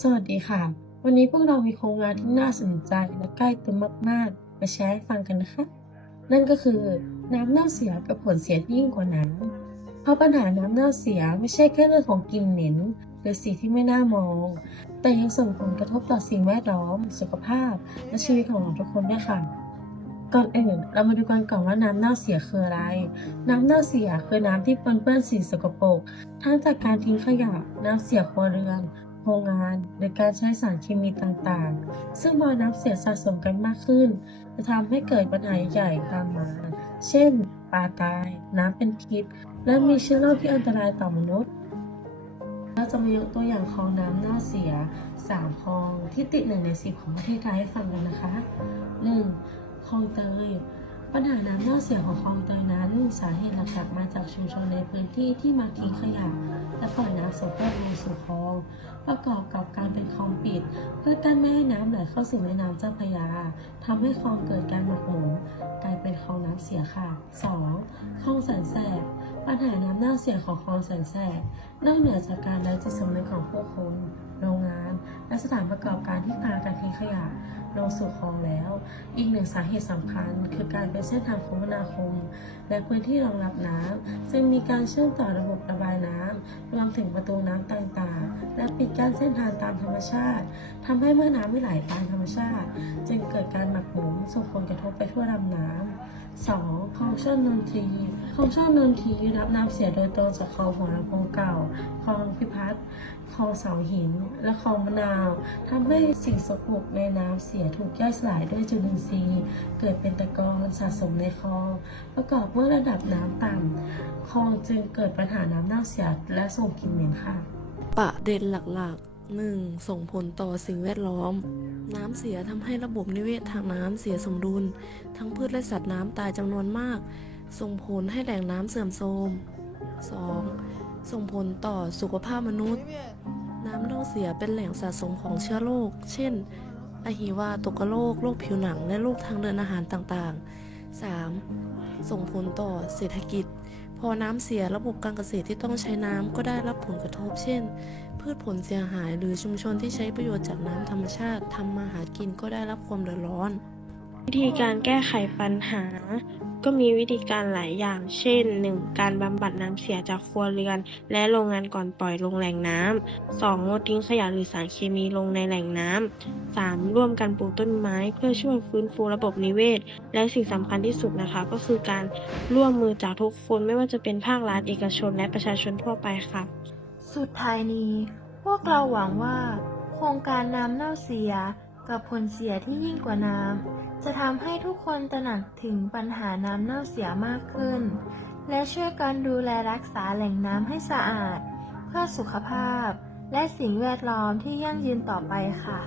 สวัสดีค่ะ วันนี้พวกเรามีโครงงานที่น่าสนใจและใกล้ตัวมากๆ มาแชร์ให้ฟังกันนะคะ นั่นก็คือน้ำเน่าเสียกับผลเสียที่ยิ่งกว่าน้ำเพราะปัญหาน้ำเน่าเสียไม่ใช่แค่เรื่องของกลิ่นเหม็นหรือสีที่ไม่น่ามอง แต่ยังส่งผลกระทบต่อสิ่งแวดล้อม สุขภาพ และชีวิตของเราทุกคนด้วยค่ะ ก่อนอื่นเรามาดูกันก่อนว่าน้ำเน่าเสียคืออะไร น้ำเน่าเสียคือน้ำที่ปนเปื้อนสิ่งสกปรก ทั้งจากการทิ้งขยะ น้ำเสียครัวเรือน โรงงาน หรือการใช้สารเคมีต่างๆ ซึ่งพอน้ำเสียสะสมกันมากขึ้น จะทำให้เกิดปัญหาใหญ่ตามมา เช่น ปลาตาย น้ำเป็นพิษ และมีเชื้อโรคที่อันตรายต่อมนุษย์เราจะมายกตัวอย่างคลองน้ำเน่าเสีย 3 คลองที่ติดหนึ่งในสิบของประเทศไทยให้ฟังกันนะคะ 1. คลองเตย ปัญหาน้ำเน่าเสียของคลองเตยนั้น สาเหตุหลักๆมาจากชุมชนในพื้นที่ที่มาทิ้งขยะและปล่อยน้ำโสโครกลงสู่คลอง ประกอบกับการเป็นคลองปิด เพื่อกั้นไม่ให้น้ำไหลเข้าสู่แม่น้ำเจ้าพระยาทำให้คลองเกิดการหมักหมมกลายเป็นคลองน้ำเสียค่ะ 2. คลองแสนแสบปัญหาน้ำเน่าเสียของคลองแสนแสบนอกเหนือจากการไร้จิตสำนึกของผู้คนโรง และสถานประกอบการที่พากันทิ้งขยะลงสู่คลองแล้ว อีกหนึ่งสาเหตุสำคัญ คือการเป็นเส้นทางคมนาคม และพื้นที่รองรับน้ำจึงมีการเชื่อมต่อระบบระบายน้ำรวมถึงประตูน้ำต่างๆ และปิดกั้นเส้นทางตามธรรมชาติทำให้เมื่อน้ำไม่ไหลตามธรรมชาติ เกิดการหมักหมมส่งผลกระทบไปทั่วลำน้ำ 2. คลองช่อนนนทรีคลองช่อนนนทรีรับน้ำเสียโดยตรงจากคลองหัวลำโพงเก่าคลองพิพัฒน์คลองเสาหิน และคลองมะนาวทำให้สิ่งสกปรกในน้ำเสียถูกย่อยสลายด้วยจุลินทรีย์ เกิดเป็นตะกอนสะสมในคลอง ประกอบเมื่อระดับน้ำต่ำคลองจึงเกิดปัญหาน้ำเน่าเสียและส่งกลิ่นเหม็นค่ะ ประเด็นหลักๆ 1. ส่งผลต่อสิ่งแวดล้อม น้ำเสียทำให้ระบบนิเวศทางน้ำเสียสมดุล ทั้งพืชและสัตว์น้ำตายจำนวนมาก ส่งผลให้แหล่งน้ำเสื่อมโทรม 2. ส่งผลต่อสุขภาพมนุษย์ น้ำเน่าเสียเป็นแหล่งสะสมของเชื้อโรค เช่น อหิวาตกโรค โรคผิวหนัง และโรคทางเดินอาหารต่างๆ 3. ส่งผลต่อเศรษฐกิจ พอน้ำเสียระบบการเกษตรที่ต้องใช้น้ำก็ได้รับผลกระทบ เช่น พืชผลเสียหายหรือชุมชนที่ใช้ประโยชน์จากน้ำธรรมชาติทำมาหากินก็ได้รับความเดือดร้อน วิธีการแก้ไขปัญหา ก็มีวิธีการหลายอย่าง เช่น 1. การบำบัดน้ำเสียจากครัวเรือน และโรงงานก่อนปล่อยลงแหล่งน้ำ 2. งดทิ้งขยะหรือสารเคมีลงในแหล่งน้ำ 3. ร่วมกันปลูกต้นไม้เพื่อช่วยฟื้นฟูระบบนิเวศ และสิ่งสำคัญที่สุดนะคะ ก็คือการร่วมมือจากทุกคนไม่ว่าจะเป็นภาครัฐเอกชน และประชาชนทั่วไปค่ะ สุดท้ายนี้ พวกเราหวังว่า โครงการน้ำเน่าเสีย กับผลเสียที่ยิ่งกว่าน้ำ จะทำให้ทุกคนตระหนักถึงปัญหาน้ำเน่าเสียมากขึ้น และช่วยกันดูแลรักษาแหล่งน้ำให้สะอาด เพื่อสุขภาพ และสิ่งแวดล้อมที่ยั่งยืนต่อไปค่ะ